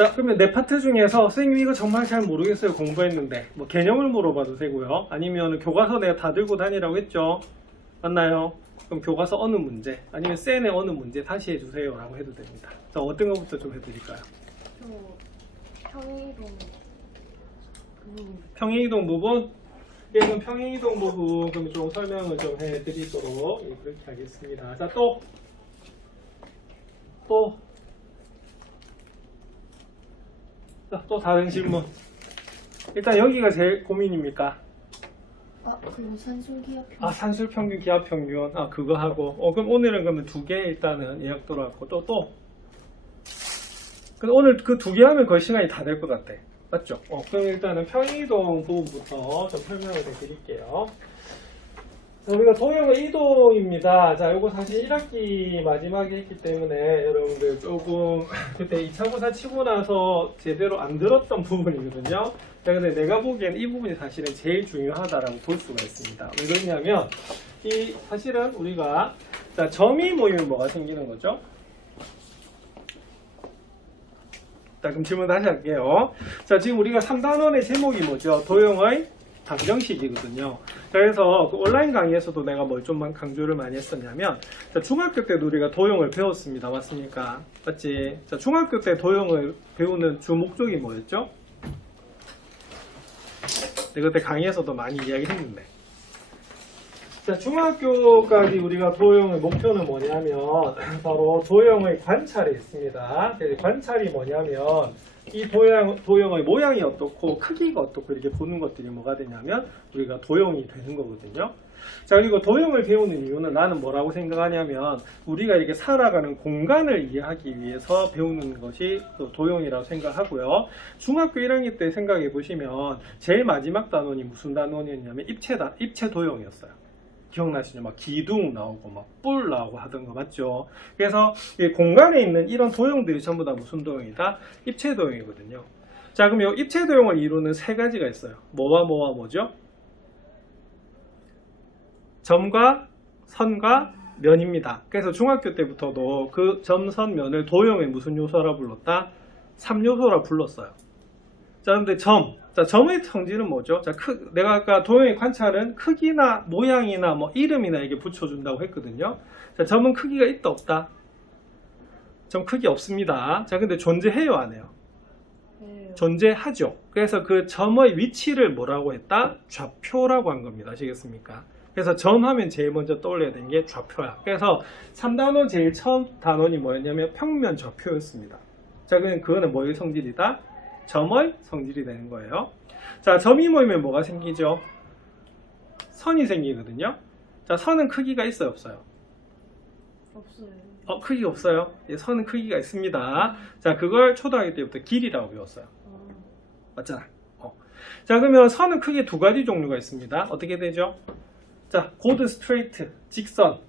자, 그러면 내 파트 중에서 선생님 이거 정말 잘 모르겠어요. 공부했는데. 뭐 개념을 물어봐도 되고요. 아니면 교과서 내가 다 들고 다니라고 했죠. 맞나요? 그럼 교과서 어느 문제, 아니면 센의 어느 문제 다시 해주세요 라고 해도 됩니다. 자, 어떤 것부터 좀 해드릴까요? 평행이동 평행이동 부분? 예, 그럼 평행이동 부분 그럼 좀 설명을 좀 해드리도록 그렇게 하겠습니다. 자, 또 다른 질문. 일단 여기가 제일 고민입니까? 그리고 산술기압평균. 산술평균, 기하평균. 그거 하고. 그럼 오늘은 그러면 두 개 일단은 예약 들어왔고, 근데 오늘 그 두 개 하면 거의 시간이 다 될 것 같아. 맞죠? 그럼 일단은 평행이동 부분부터 좀 설명을 해드릴게요. 자, 우리가 도형은 이동입니다. 자, 요거 사실 1학기 마지막에 했기 때문에 여러분들 조금 그때 2차고사 치고 나서 제대로 안 들었던 부분이거든요. 자, 근데 내가 보기엔 이 부분이 사실은 제일 중요하다라고 볼 수가 있습니다. 왜 그러냐면, 사실은 우리가, 자, 점이 모이면 뭐가 생기는 거죠? 자, 그럼 질문 다시 할게요. 자, 지금 우리가 3단원의 제목이 뭐죠? 도형의 방정식이거든요. 자, 그래서 그 온라인 강의에서도 내가 뭘 좀 강조를 많이 했었냐면, 자, 중학교 때도 우리가 도형을 배웠습니다. 맞습니까? 맞지? 자, 중학교 때 도형을 배우는 주 목적이 뭐였죠? 내가 그때 강의에서도 많이 이야기했는데. 자, 중학교까지 우리가 도형의 목표는 뭐냐면 바로 도형의 관찰이 있습니다. 관찰이 뭐냐면 이 도형의 모양이 어떻고 크기가 어떻고 이렇게 보는 것들이 뭐가 되냐면 우리가 도형이 되는 거거든요. 자, 그리고 도형을 배우는 이유는 나는 뭐라고 생각하냐면 우리가 이렇게 살아가는 공간을 이해하기 위해서 배우는 것이 도형이라고 생각하고요. 중학교 1학년 때 생각해 보시면 제일 마지막 단원이 무슨 단원이었냐면 입체 도형이었어요. 기억나시죠? 막 기둥 나오고 막 뿔 나오고 하던 거 맞죠? 그래서 이 공간에 있는 이런 도형들이 전부 다 무슨 도형이다? 입체 도형이거든요. 자, 그럼 이 입체 도형을 이루는 세 가지가 있어요. 뭐와 뭐죠? 점과 선과 면입니다. 그래서 중학교 때부터도 그 점, 선, 면을 도형의 무슨 요소라 불렀다? 3요소라 불렀어요. 자, 근데 점의 성질은 뭐죠? 자, 내가 아까 도형의 관찰은 크기나 모양이나 뭐 이름이나 이게 붙여준다고 했거든요. 자, 점은 크기가 있다 없다? 점 크기 없습니다. 자, 근데 존재해요 안 해요? 존재하죠. 그래서 그 점의 위치를 뭐라고 했다? 좌표라고 한 겁니다. 아시겠습니까? 그래서 점 하면 제일 먼저 떠올려야 되는 게 좌표야. 그래서 3단원 제일 처음 단원이 뭐였냐면 평면 좌표였습니다. 자, 그거는 뭐의 성질이다? 점의 성질이 되는 거예요. 자, 점이 모이면 뭐가 생기죠? 선이 생기거든요. 자, 선은 크기가 있어요, 없어요? 없어요. 크기가 없어요? 예, 선은 크기가 있습니다. 자, 그걸 초등학교 때부터 길이라고 배웠어요. 맞잖아. 자, 그러면 선은 크게 두 가지 종류가 있습니다. 어떻게 되죠? 자, 고드 스트레이트, 직선,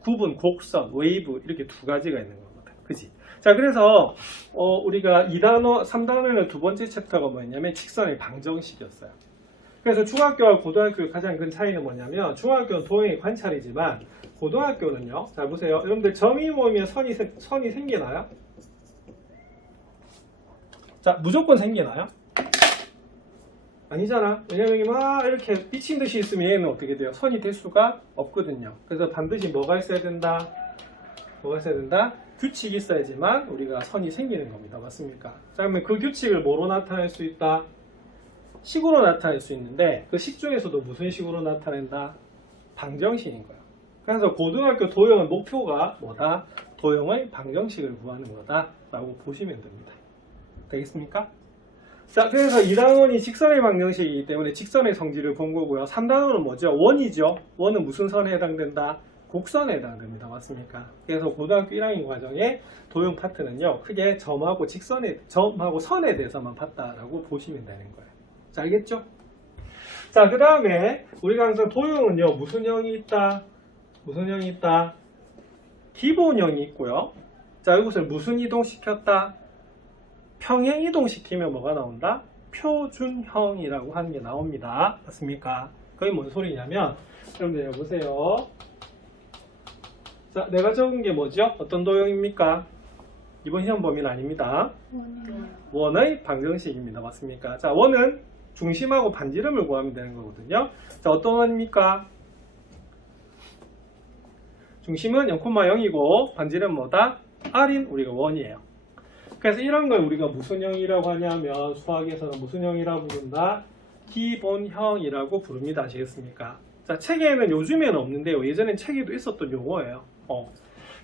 구분, 곡선, 웨이브 이렇게 두 가지가 있는 겁니다. 그지? 자, 그래서 우리가 3단원의 두 번째 챕터가 뭐였냐면 직선의 방정식이었어요. 그래서 중학교와 고등학교의 가장 큰 차이는 뭐냐면 중학교는 도형의 관찰이지만 고등학교는요. 자, 보세요. 여러분들 점이 모이면 선이 생기나요? 자, 무조건 생기나요? 아니잖아. 왜냐면 막 이렇게 미친 듯이 있으면 얘는 어떻게 돼요? 선이 될 수가 없거든요. 그래서 반드시 뭐가 있어야 된다? 규칙이 있어야지만 우리가 선이 생기는 겁니다. 맞습니까? 자, 그러면 그 규칙을 뭐로 나타낼 수 있다? 식으로 나타낼 수 있는데 그 식 중에서도 무슨 식으로 나타낸다? 방정식인 거야. 그래서 고등학교 도형의 목표가 뭐다? 도형의 방정식을 구하는 거다 라고 보시면 됩니다. 되겠습니까? 자, 그래서 2단원이 직선의 방정식이기 때문에 직선의 성질을 본 거고요. 3단원은 뭐죠? 원이죠. 원은 무슨 선에 해당된다? 곡선에 해당됩니다. 맞습니까? 그래서 고등학교 1학년 과정의 도형 파트는요, 크게 점하고 선에 대해서만 봤다라고 보시면 되는 거예요. 자, 알겠죠? 자, 그 다음에 우리가 항상 도형은요, 무슨 형이 있다? 기본형이 있고요. 자, 이것을 무슨 이동시켰다? 평행 이동시키면 뭐가 나온다? 표준형이라고 하는 게 나옵니다. 맞습니까? 그게 뭔 소리냐면, 여러분들 보세요. 자, 내가 적은 게 뭐죠? 어떤 도형입니까? 이번 시험 범위는 아닙니다. 원이요. 원의 방정식입니다. 맞습니까? 자, 원은 중심하고 반지름을 구하면 되는 거거든요. 자, 어떤 원입니까? 중심은 0,0이고 반지름 뭐다? R인 우리가 원이에요. 그래서 이런 걸 우리가 무슨 형이라고 하냐면 수학에서는 무슨 형이라고 부른다? 기본형이라고 부릅니다. 아시겠습니까? 자, 책에는 요즘에는 없는데요. 예전엔 책에도 있었던 용어예요.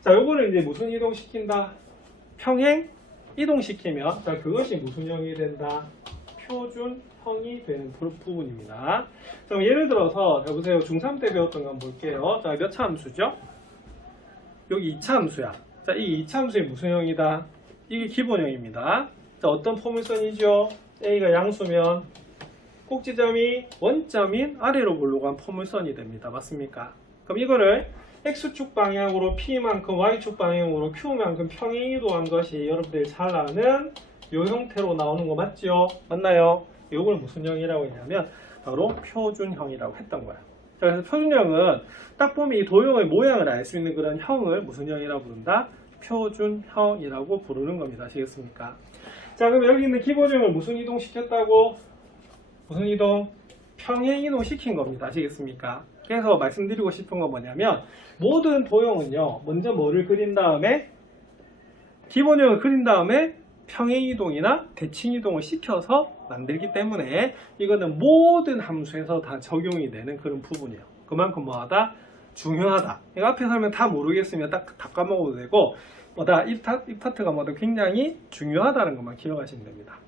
자, 요거를 이제 무슨 이동시킨다? 평행 이동시키면 자, 그것이 무슨 형이 된다? 표준형이 되는 부분입니다. 자, 그럼 예를 들어서 자, 보세요. 중3 때 배웠던 거 한번 볼게요. 자, 몇 차 함수죠? 여기 2차 함수야. 자, 이 2차 함수의 무슨 형이다? 이게 기본형입니다. 자, 어떤 포물선이죠? A가 양수면 꼭지점이 원점인 아래로 볼록한 포물선이 됩니다. 맞습니까? 그럼 이거를 X축 방향으로 P만큼 Y축 방향으로 Q만큼 평행 이동한 것이 여러분들이 잘 아는 이 형태로 나오는 거 맞죠? 맞나요? 이걸 무슨 형이라고 했냐면 바로 표준형이라고 했던 거야. 자, 그래서 표준형은 딱 보면 이 도형의 모양을 알 수 있는 그런 형을 무슨 형이라고 부른다? 표준형이라고 부르는 겁니다. 아시겠습니까? 자, 그럼 여기 있는 기본형을 무슨 이동시켰다고? 무슨 이동? 평행 이동시킨 겁니다. 아시겠습니까? 그래서 말씀드리고 싶은 건 뭐냐면 모든 도형은요. 먼저 뭐를 그린 다음에 기본형을 그린 다음에 평행 이동이나 대칭 이동을 시켜서 만들기 때문에 이거는 모든 함수에서 다 적용이 되는 그런 부분이에요. 그만큼 뭐하다? 중요하다. 이거 앞에 설명 다 모르겠으면 딱 다 까먹어도 되고 뭐다? 이 파트가 뭐다? 굉장히 중요하다는 것만 기억하시면 됩니다.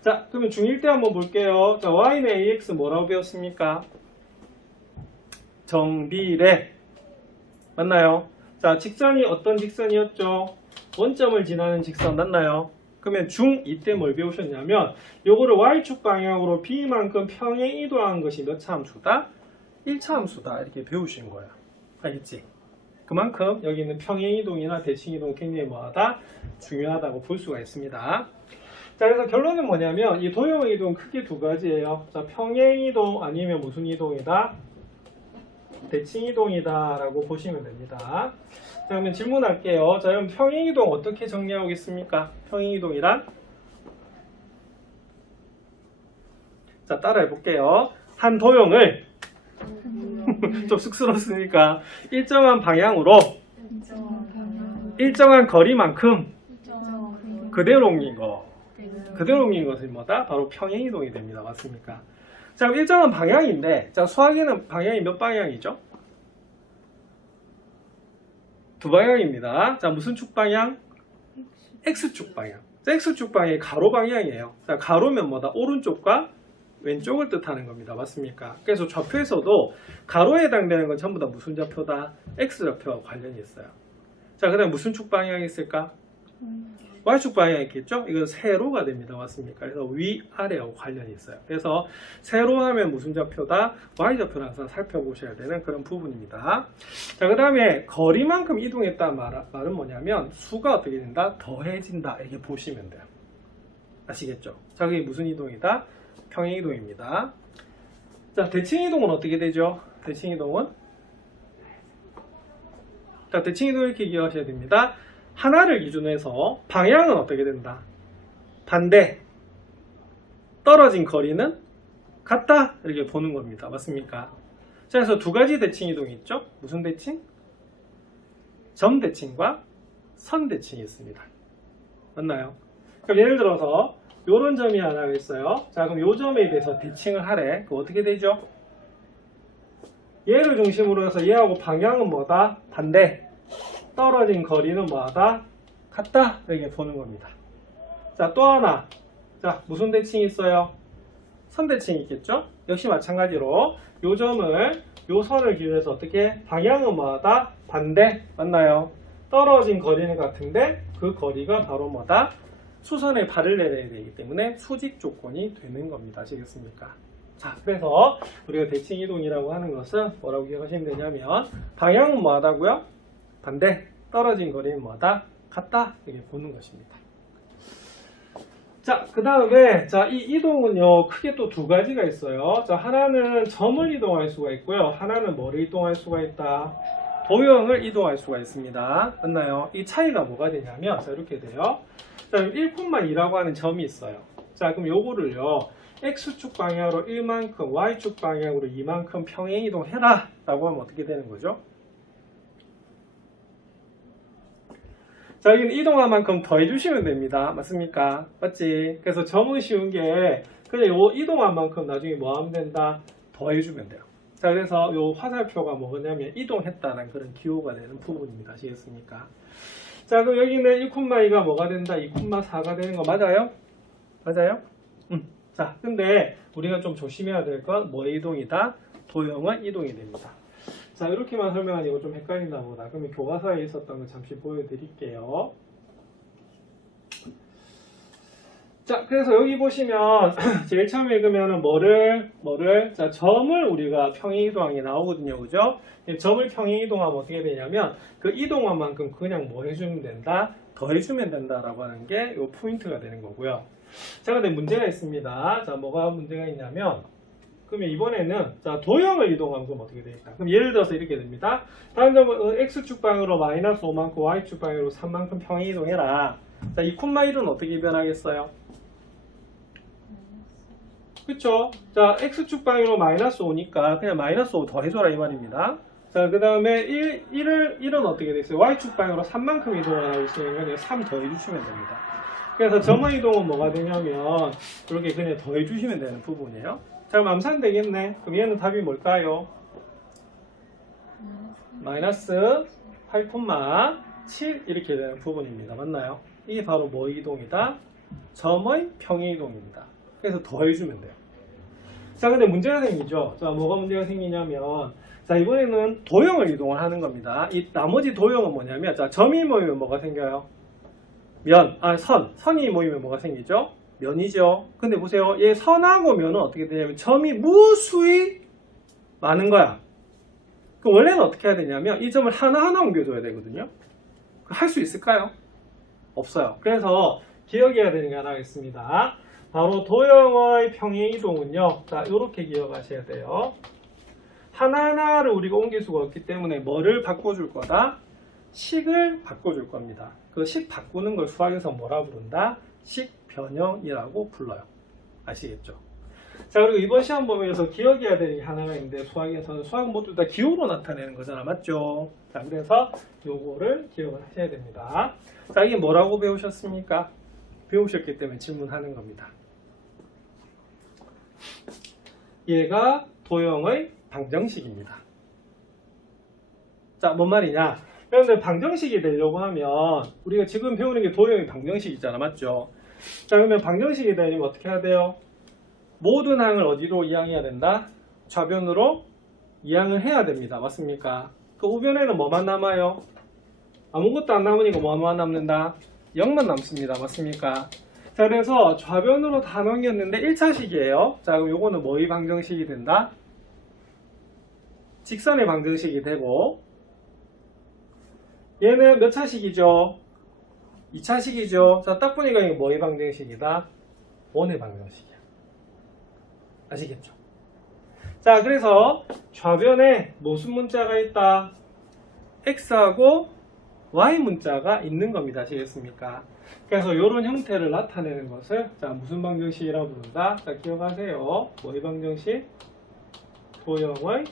자, 그러면 중1 때 한번 볼게요. 자, y는 ax 뭐라고 배웠습니까? 정비례. 맞나요? 자, 직선이 어떤 직선이었죠? 원점을 지나는 직선 맞나요? 그러면 중2 때 뭘 배우셨냐면 요거를 y축 방향으로 b만큼 평행 이동한 것이 몇 차 함수다? 1차 함수다. 이렇게 배우신 거예요. 알겠지? 그만큼 여기 있는 평행 이동이나 대칭 이동 굉장히 뭐하다? 중요하다고 볼 수가 있습니다. 자, 그래서 결론은 뭐냐면 이 도형의 이동은 크게 두 가지예요. 자, 평행 이동 아니면 무슨 이동이다? 대칭 이동이다 라고 보시면 됩니다. 자, 그러면 질문할게요. 자, 그럼 평행 이동 어떻게 정리하겠습니까? 평행 이동이란? 자, 따라해 볼게요. 한 도형을 좀 쑥스럽으니까 일정한 방향으로 일정한 거리만큼 그대로 옮긴 거. 그대로 옮긴 것은 뭐다? 바로 평행 이동이 됩니다. 맞습니까? 자, 그럼 일정한 방향인데, 자, 수학에는 방향이 몇 방향이죠? 두 방향입니다. 자, 무슨 축 방향? X축 방향. 자, X축 방향이 가로 방향이에요. 자, 가로면 뭐다? 오른쪽과 왼쪽을 뜻하는 겁니다. 맞습니까? 그래서 좌표에서도 가로에 해당되는 건 전부 다 무슨 좌표다? X좌표와 관련이 있어요. 자, 그 다음에 무슨 축 방향이 있을까? Y축 방향이 있겠죠? 이건 세로가 됩니다. 맞습니까? 그래서 위아래하고 관련이 있어요. 그래서 세로 하면 무슨 좌표다? Y좌표를 항상 살펴보셔야 되는 그런 부분입니다. 자, 그 다음에 거리만큼 이동했다는 말은 뭐냐면 수가 어떻게 된다? 더해진다. 이렇게 보시면 돼요. 아시겠죠? 자, 그게 무슨 이동이다? 평행 이동입니다. 자, 대칭 이동은 어떻게 되죠? 대칭 이동은? 자, 대칭 이동 이렇게 기억하셔야 됩니다. 하나를 기준으로 해서 방향은 어떻게 된다? 반대. 떨어진 거리는 같다. 이렇게 보는 겁니다. 맞습니까? 자, 그래서 두 가지 대칭 이동이 있죠? 무슨 대칭? 점 대칭과 선 대칭이 있습니다. 맞나요? 그럼 예를 들어서 요런 점이 하나 있어요. 자, 그럼 요 점에 대해서 대칭을 하래. 그럼 어떻게 되죠? 얘를 중심으로 해서 얘하고 방향은 뭐다? 반대. 떨어진 거리는 뭐하다? 같다. 이렇게 보는 겁니다. 자, 또 하나. 자, 무슨 대칭이 있어요? 선대칭이 있겠죠? 역시 마찬가지로 요 점을 요 선을 기준해서 어떻게? 방향은 뭐하다? 반대. 맞나요? 떨어진 거리는 같은데 그 거리가 바로 뭐다? 수선에 발을 내려야 되기 때문에 수직 조건이 되는 겁니다. 아시겠습니까? 자, 그래서 우리가 대칭 이동이라고 하는 것은 뭐라고 기억하시면 되냐면 방향은 뭐하다고요? 반대. 떨어진 거리는 뭐다? 같다. 이렇게 보는 것입니다. 자, 그 다음에 자, 이 이동은요 크게 또 두 가지가 있어요. 자, 하나는 점을 이동할 수가 있고요. 하나는 뭐를 이동할 수가 있다? 도형을 이동할 수가 있습니다. 맞나요? 이 차이가 뭐가 되냐면 자, 이렇게 돼요. 자, 1,2라고 하는 점이 있어요. 자, 그럼 요거를요. X축 방향으로 1만큼, Y축 방향으로 2만큼 평행 이동해라 라고 하면 어떻게 되는 거죠? 자, 여기는 이동한 만큼 더해주시면 됩니다. 맞습니까? 맞지? 그래서 점은 쉬운 게 그냥 요 이동한 만큼 나중에 뭐 하면 된다? 더해주면 돼요. 자, 그래서 요 화살표가 뭐냐면 이동했다는 그런 기호가 되는 부분입니다. 아시겠습니까? 자, 그럼 여기는 1,2가 뭐가 된다? 2,4가 되는 거 맞아요? 맞아요? 자, 근데 우리가 좀 조심해야 될 건 뭐의 이동이다? 도형은 이동이 됩니다. 자, 이렇게만 설명하니까 좀 헷갈린다 보다. 그러면 교과서에 있었던 거 잠시 보여드릴게요. 자, 그래서 여기 보시면 제일 처음에 읽으면은 자, 점을 우리가 평행 이동한 게 나오거든요. 그죠? 점을 평행 이동하면 어떻게 되냐면 그 이동한 만큼 그냥 뭐 해주면 된다? 더해주면 된다라고 하는 게 요 포인트가 되는 거고요. 자, 근데 문제가 있습니다. 자, 뭐가 문제가 있냐면 그러면 이번에는 자, 도형을 이동하면 그럼 어떻게 되겠다? 그럼 예를 들어서 이렇게 됩니다. 다른 점은 X축 방향으로 마이너스 5만큼, Y축 방향으로 3만큼 평행 이동해라. 자, 이 콤마 1은 어떻게 변하겠어요? 그쵸? 자, X축 방향으로 마이너스 5니까 그냥 마이너스 5 더해줘라 이 말입니다. 자, 그 다음에 1은 어떻게 되겠어요? Y축 방향으로 3만큼 이동을 하고 있으니까 3 더해주시면 됩니다. 그래서 점의 이동은 뭐가 되냐면 이렇게 그냥 더해주시면 되는 부분이에요. 자, 그럼 암산 되겠네. 그럼 얘는 답이 뭘까요? 마이너스 8,7 이렇게 되는 부분입니다. 맞나요? 이게 바로 뭐 이동이다? 점의 평행 이동입니다. 그래서 더해주면 돼요. 자, 근데 문제가 생기죠. 자, 뭐가 문제가 생기냐면 자, 이번에는 도형을 이동을 하는 겁니다. 이 나머지 도형은 뭐냐면 자, 점이 모이면 뭐가 생겨요? 선이 모이면 뭐가 생기죠? 면이죠. 근데 보세요. 얘 선하고 면은 어떻게 되냐면 점이 무수히 많은 거야. 그 원래는 어떻게 해야 되냐면 이 점을 하나하나 옮겨줘야 되거든요. 할 수 있을까요? 없어요. 그래서 기억해야 되는 게 하나 있습니다. 바로 도형의 평행 이동은요. 자, 이렇게 기억하셔야 돼요. 하나하나를 우리가 옮길 수가 없기 때문에 뭐를 바꿔줄 거다? 식을 바꿔줄 겁니다. 그 식 바꾸는 걸 수학에서 뭐라 부른다? 식 변형이라고 불러요. 아시겠죠? 자, 그리고 이번 시험 범위에서 기억해야 되는 게 하나가 있는데 수학에서는 수학 모두 다 기호로 나타내는 거잖아. 맞죠? 자, 그래서 요거를 기억을 하셔야 됩니다. 자, 이게 뭐라고 배우셨습니까? 배우셨기 때문에 질문하는 겁니다. 얘가 도형의 방정식입니다. 자, 뭔 말이냐? 여러분들 방정식이 되려고 하면 우리가 지금 배우는 게 도형의 방정식이잖아. 맞죠? 자, 그러면 방정식이 되려면 어떻게 해야 돼요? 모든 항을 어디로 이항해야 된다? 좌변으로 이항을 해야 됩니다. 맞습니까? 그 우변에는 뭐만 남아요? 아무것도 안 남으니까 뭐만 남는다? 0만 남습니다. 맞습니까? 자, 그래서 좌변으로 다 넘겼는데 1차식이에요. 자, 그럼 요거는 뭐의 방정식이 된다? 직선의 방정식이 되고 얘는 몇 차식이죠? 2차식이죠. 자, 딱 보니까 이거 뭐의 방정식이다? 원의 방정식이야. 아시겠죠? 자, 그래서 좌변에 무슨 문자가 있다? X하고 Y 문자가 있는 겁니다. 아시겠습니까? 그래서 이런 형태를 나타내는 것을 자, 무슨 방정식이라고 부른다? 자, 기억하세요. 뭐의 방정식? 도형의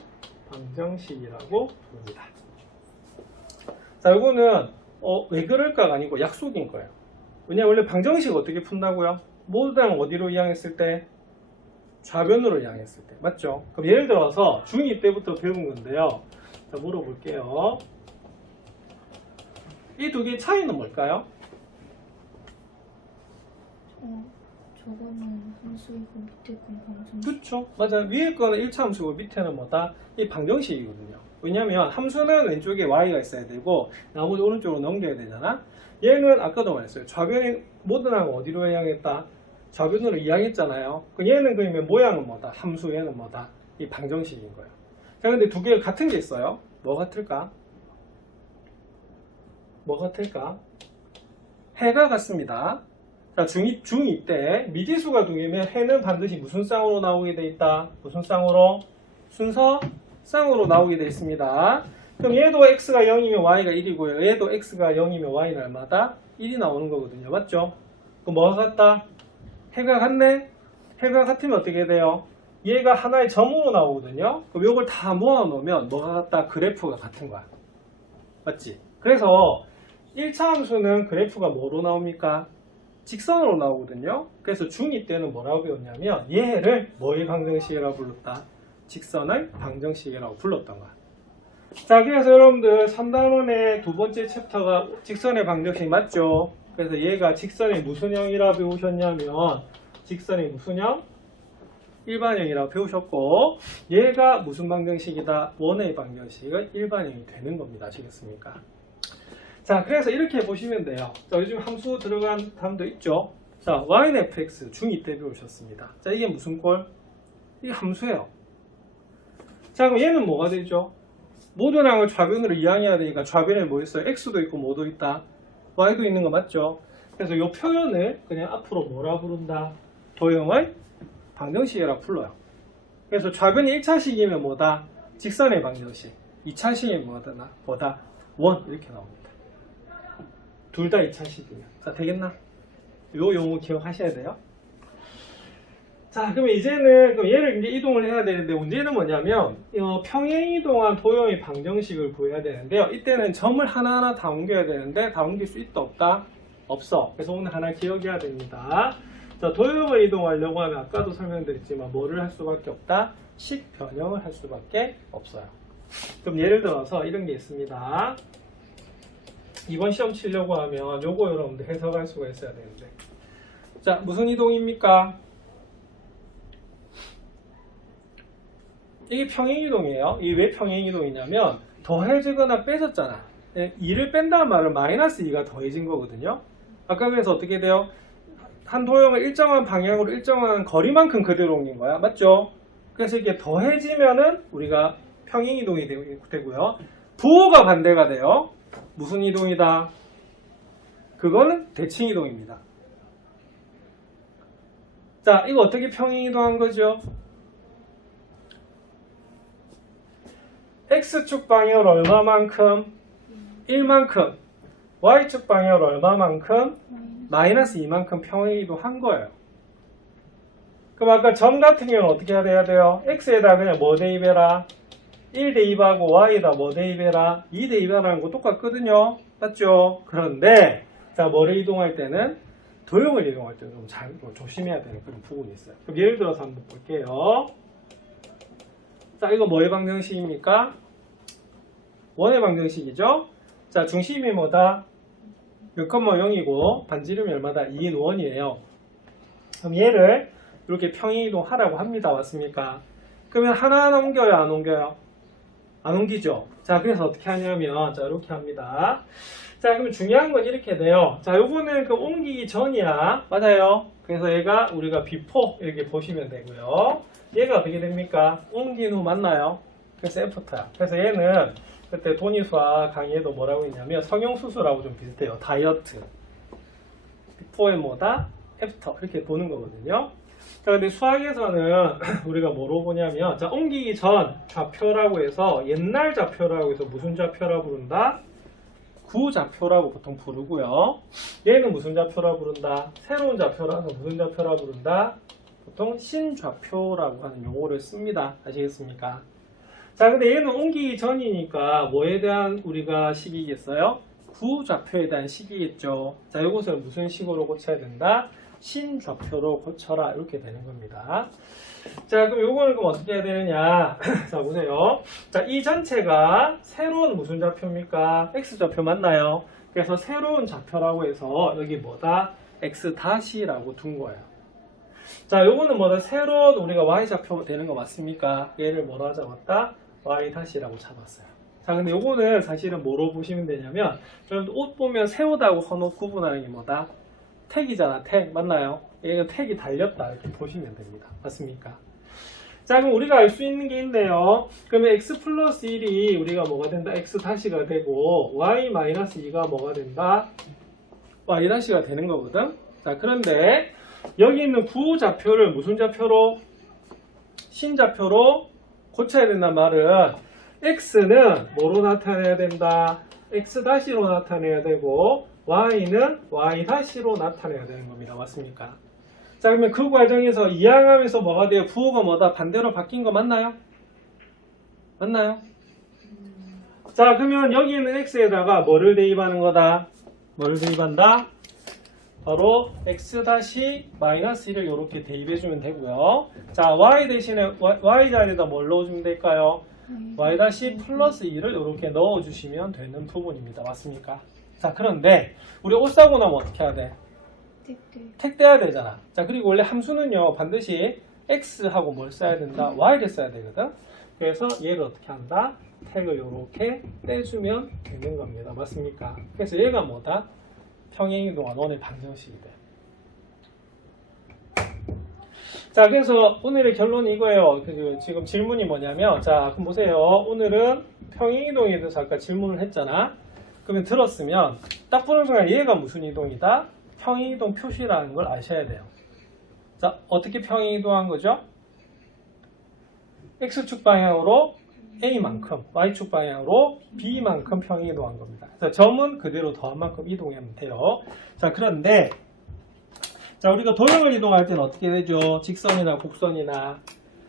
방정식이라고 부릅니다. 자, 이거는 왜 그럴까가 아니고 약속인 거예요. 왜냐면 원래 방정식 어떻게 푼다고요? 모든 어디로 이항했을 때? 좌변으로 이항했을 때. 맞죠? 그럼 예를 들어서 중2 때부터 배운 건데요. 자, 물어볼게요. 이 두 개의 차이는 뭘까요? 저거는 함수이고 밑에 건 방정식. 그쵸? 맞아요. 위에 거는 1차 함수고 밑에는 뭐다? 이 방정식이거든요. 왜냐면 함수는 왼쪽에 y가 있어야 되고 나머지 오른쪽으로 넘겨야 되잖아. 얘는 아까도 말했어요. 좌변이 모든 항은 어디로 이항했다? 좌변으로 이항했잖아요. 얘는 그러면 모양은 뭐다? 함수 얘는 뭐다? 이 방정식인 거예요. 자, 근데 두 개가 같은 게 있어요. 뭐 같을까? 뭐 같을까? 해가 같습니다. 자, 중2 때 미지수가 두 개면 해는 반드시 무슨 쌍으로 나오게 돼 있다? 무슨 쌍으로? 순서 쌍으로 나오게 돼 있습니다. 그럼 얘도 x가 0이면 y가 1이고요. 얘도 x가 0이면 y는 얼마다? 1이 나오는 거거든요. 맞죠? 그럼 뭐가 같다? 해가 같네? 해가 같으면 어떻게 돼요? 얘가 하나의 점으로 나오거든요. 그럼 이걸 다 모아놓으면 뭐가 같다? 그래프가 같은 거야. 맞지? 그래서 1차 함수는 그래프가 뭐로 나옵니까? 직선으로 나오거든요. 그래서 중2 때는 뭐라고 배웠냐면 얘를 뭐의 방정식이라고 불렀다? 직선의 방정식이라고 불렀던 거야. 자, 그래서 여러분들 3단원의 두 번째 챕터가 직선의 방정식 맞죠? 그래서 얘가 직선의 무슨 형이라고 배우셨냐면 직선의 무슨 형? 일반형이라고 배우셨고 얘가 무슨 방정식이다? 원의 방정식은 일반형이 되는 겁니다. 아시겠습니까? 자, 그래서 이렇게 보시면 돼요. 자, 요즘 함수 들어간 답도 있죠? 자, yfx 중2 때 배우셨습니다. 자, 이게 무슨 꼴? 이게 함수예요. 자, 그럼 얘는 뭐가 되죠? 모든 항을 좌변으로 이항해야 되니까 좌변에 뭐 있어요? x도 있고 뭐도 있다? y도 있는 거 맞죠? 그래서 이 표현을 그냥 앞으로 뭐라 부른다? 도형의 방정식이라고 불러요. 그래서 좌변이 1차식이면 뭐다? 직선의 방정식. 2차식이면 뭐다? 원 이렇게 나옵니다. 둘 다 2차식이면. 자, 되겠나? 요 용어 기억하셔야 돼요. 자, 그러면 이제는 그럼 얘를 이제 이동을 해야 되는데 문제는 뭐냐면 평행 이동한 도형의 방정식을 구해야 되는데요. 이때는 점을 하나하나 다 옮겨야 되는데 다 옮길 수 있다 없다? 없어. 그래서 오늘 하나 기억해야 됩니다. 자, 도형을 이동하려고 하면 아까도 설명드렸지만 뭐를 할 수밖에 없다? 식 변형을 할 수밖에 없어요. 그럼 예를 들어서 이런 게 있습니다. 이번 시험 치려고 하면 요거 여러분들 해석할 수가 있어야 되는데 자, 무슨 이동입니까? 이게 평행이동이에요. 이게 왜 평행이동이냐면 더해지거나 빼졌잖아. 2를 뺀다는 말은 마이너스 2가 더해진 거거든요. 아까 그래서 어떻게 돼요? 한 도형을 일정한 방향으로 일정한 거리만큼 그대로 옮긴 거야. 맞죠? 그래서 이게 더해지면은 우리가 평행이동이 되고요. 부호가 반대가 돼요. 무슨 이동이다? 그거는 대칭이동입니다. 자, 이거 어떻게 평행이동한 거죠? X축 방향으로 얼마만큼? 1만큼. Y축 방향으로 얼마만큼? 마이너스 2만큼 평행이동한 거예요. 그럼 아까 점 같은 경우는 어떻게 해야 돼요? X에다 그냥 뭐 대입해라? 1 대입하고 Y에다 뭐 대입해라? 2 대입하라는 거 똑같거든요. 맞죠? 그런데 자, 뭐를 이동할 때는 도형을 이동할 때는 좀 조심해야 되는 그런 부분이 있어요. 그럼 예를 들어서 한번 볼게요. 자, 이거 뭐의 방정식입니까? 원의 방정식이죠? 자, 중심이 뭐다? 6,0이고 반지름이 얼마다? 2인 1이에요. 그럼 얘를 이렇게 평행이동 하라고 합니다. 맞습니까? 그러면 하나하나 옮겨요? 안 옮겨요? 안 옮기죠? 자, 그래서 어떻게 하냐면 자, 이렇게 합니다. 자, 그러면 중요한 건 이렇게 돼요. 자, 요거는 그 옮기기 전이야. 맞아요? 그래서 얘가 우리가 before 이렇게 보시면 되고요. 얘가 어떻게 됩니까? 옮긴 후 맞나요? 그래서 애프터야. 그래서 얘는 그때 돈이수학 강의에도 뭐라고 했냐면 성형수술하고 좀 비슷해요. 다이어트. before의 뭐다? 애프터. 이렇게 보는 거거든요. 자, 근데 수학에서는 우리가 뭐로 보냐면 자, 옮기기 전 좌표라고 해서 옛날 좌표라고 해서 무슨 좌표라고 부른다? 구좌표라고 보통 부르고요. 얘는 무슨 좌표라고 부른다? 새로운 좌표라서 무슨 좌표라고 부른다? 보통 신좌표라고 하는 용어를 씁니다. 아시겠습니까? 자, 근데 얘는 옮기기 전이니까 뭐에 대한 우리가 식이겠어요? 구좌표에 대한 식이겠죠. 자, 이것을 무슨 식으로 고쳐야 된다? 신좌표로 고쳐라. 이렇게 되는 겁니다. 자, 그럼 요거는 그럼 어떻게 해야 되느냐? 자, 보세요. 자, 이 전체가 새로운 무슨 좌표입니까? X좌표 맞나요? 그래서 새로운 좌표라고 해서 여기 뭐다? X-라고 둔 거예요. 자, 요거는 뭐다? 새로운 우리가 Y좌표 되는 거 맞습니까? 얘를 뭐라 잡았다? Y-라고 잡았어요. 자, 근데 요거는 사실은 뭐로 보시면 되냐면 여러분들 옷 보면 새 옷하고 헌옷 구분하는 게 뭐다? 택이잖아. 택. 맞나요? 얘가 택이 달렸다. 이렇게 보시면 됩니다. 맞습니까? 자, 그럼 우리가 알 수 있는 게 있네요. 그러면 x 플러스 1이 우리가 뭐가 된다? x-가 되고 y-2가 뭐가 된다? y-가 되는 거거든. 자, 그런데 여기 있는 구좌표를 무슨 좌표로? 신좌표로 고쳐야 된단 말은 x는 뭐로 나타내야 된다? x-로 나타내야 되고 y는 y-로 나타내야 되는 겁니다. 맞습니까? 자, 그러면 그 과정에서 이항하면서 뭐가 돼요? 부호가 뭐다? 반대로 바뀐 거 맞나요? 맞나요? 자, 그러면 여기 있는 x에다가 뭐를 대입하는 거다? 뭐를 대입한다? 바로 x-1을 이렇게 대입해주면 되고요. 자, y 대신에 y 자리에다 뭘 넣어주면 될까요? y-+2를 이렇게 넣어주시면 되는 부분입니다. 맞습니까? 자, 그런데 우리 옷 사고 나면 어떻게 해야 돼? 택돼야 되잖아. 자, 그리고 원래 함수는요 반드시 x하고 뭘 써야 된다? y를 써야 되거든. 그래서 얘를 어떻게 한다? 택을 이렇게 떼주면 되는 겁니다. 맞습니까? 그래서 얘가 뭐다? 평행이동한 원의 방정식이 돼. 자, 그래서 오늘의 결론이 이거예요. 지금 질문이 뭐냐면, 자, 그럼 보세요. 오늘은 평행이동에 대해서 아까 질문을 했잖아. 그러면 들었으면 딱 보는 순간 얘가 무슨 이동이다? 평행이동 표시라는 걸 아셔야 돼요. 자, 어떻게 평행이동한 거죠? x축 방향으로 a만큼, y축 방향으로 b만큼 평행이동한 겁니다. 그래서 점은 그대로 더한 만큼 이동하면 돼요. 자, 그런데 자, 우리가 도형을 이동할 때는 어떻게 되죠? 직선이나 곡선이나